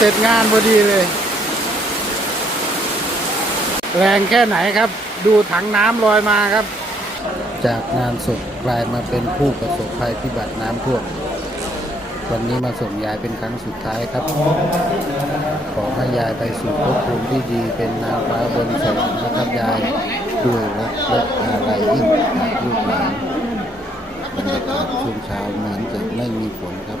เสร็จงานพอดีเลย แรงแค่ไหนครับ ดูถังน้ำลอยมาครับ จากงานศพกลายมาเป็นผู้ประสบภัยพิบัติน้ำท่วมวันนี้มาส่งยายเป็นครั้งสุดท้ายครับ ขอให้ยายไปสู่ภพภูมิที่ดีเป็นนางฟ้าบนสวรรค์นะครับยายด้วยรักและอะไรยิ่งจากลูกหลานบรรยากาศช่วงเช้าเหมือนจะไม่มีฝนครับ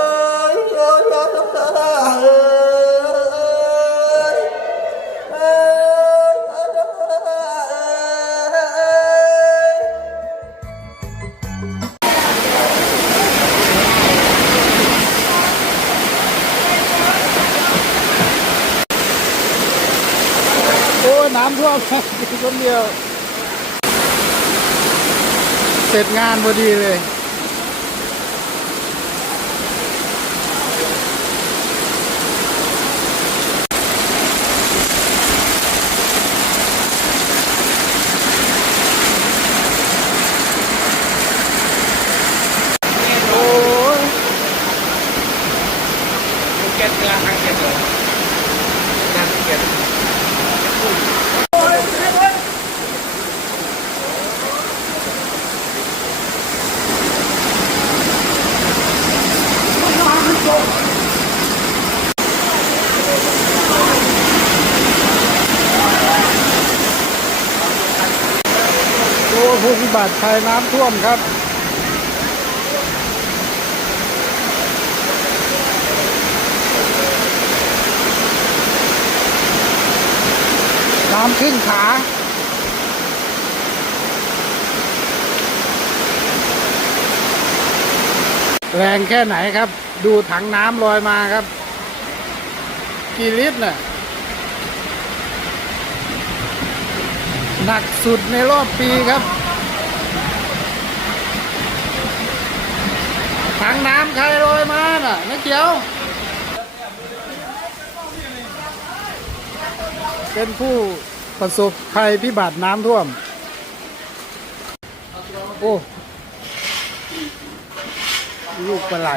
ำท่วมมีคนเดียว เสร็จงานพอดีเลย เก็ตเรือทางเก็ตเลยงานเก็ตโอ้ผู้บัติภัยน้ำท่วมครับ น้ำครึ่งขาแรงแค่ไหนครับ ดูถังน้ำลอยมาครับ กี่ลิตรน่ะหนักสุดในรอบปีครับ ถังน้ำใครลอยมาน่ะนักเขียว เป็นผู้ ประสบภัยพิบัติน้ำท่วม โอ้ลูกปลาไหล